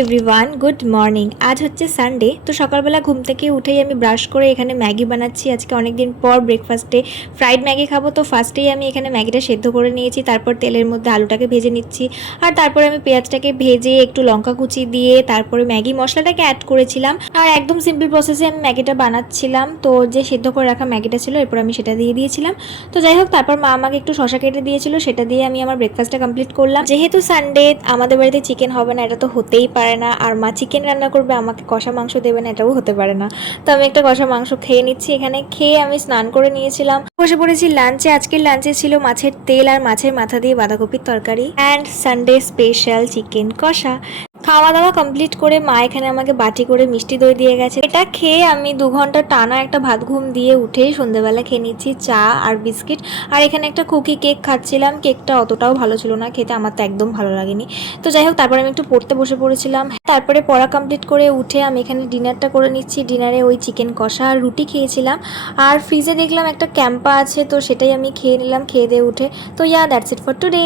Everyone, good morning. আজ হচ্ছে Sunday. তো সকালবেলা ঘুম থেকে উঠেই আমি ব্রাশ করে এখানে ম্যাগি বানাচ্ছি। আজকে অনেক দিন পর ব্রেকফাস্টে ফ্রাইড ম্যাগি খাবো। তো ফার্স্টেই আমি এখানে ম্যাগিটা সেদ্ধ করে নিয়েছি, তারপর তেলের মধ্যে আলুটাকে ভেজে নিচ্ছি, আর তারপরে আমি পেঁয়াজটাকে ভেজে একটু লঙ্কা কুচি দিয়ে তারপরে ম্যাগি মশলাটাকে অ্যাড করেছিলাম। আর একদম সিম্পল প্রসেসে আমি ম্যাগিটা বানাচ্ছিলাম। তো যে সেদ্ধ করে রাখা ম্যাগিটা ছিল, এরপর আমি সেটা দিয়ে দিয়েছিলাম। তো যাই হোক, তারপর মা আমাকে একটু শশা কেটে দিয়েছিল, সেটা দিয়ে আমি আমার ব্রেকফাস্টটা কমপ্লিট করলাম। যেহেতু সানডে, আমাদের বাড়িতে চিকেন হবে না, এটা তো হতেই পারে না। আর মা চিকেন রান্না করবে, আমাকে কষা মাংস দেবে না, এটাও হতে পারে না। তো আমি একটা কষা মাংস খেয়ে নিচ্ছি। এখানে খেয়ে আমি স্নান করে নিয়েছিলাম, বসে পড়েছি লাঞ্চে। আজকের লাঞ্চে ছিল মাছের তেল আর মাছের মাথা দিয়ে বাঁধাকপির তরকারি অ্যান্ড সানডে স্পেশাল চিকেন কষা। খাওয়া দাওয়া কমপ্লিট করে মা এখানে আমাকে বাটি করে মিষ্টি দই দিয়ে গেছে। এটা খেয়ে আমি 2 ঘন্টা টানা একটা ভাত ঘুম দিয়ে উঠেই সন্ধ্যেবেলা খেয়ে নিচ্ছি চা আর বিস্কিট। আর এখানে একটা কুকি কেক খাচ্ছিলাম। কেকটা অতটাও ভালো ছিল না খেতে, আমার তো একদম ভালো লাগেনি। তো যাই হোক, তারপরে আমি একটু পড়তে বসে পড়েছিলাম। তারপরে পড়া কমপ্লিট করে উঠে আমি এখানে ডিনারটা করে নিচ্ছি। ডিনারে ওই চিকেন কষা আর রুটি খেয়েছিলাম। আর ফ্রিজে দেখলাম একটা ক্যাম্পা আছে, তো সেটাই আমি খেয়ে নিলাম খেয়ে দিয়ে উঠে। তো দ্যাটস ইট ফর টুডে।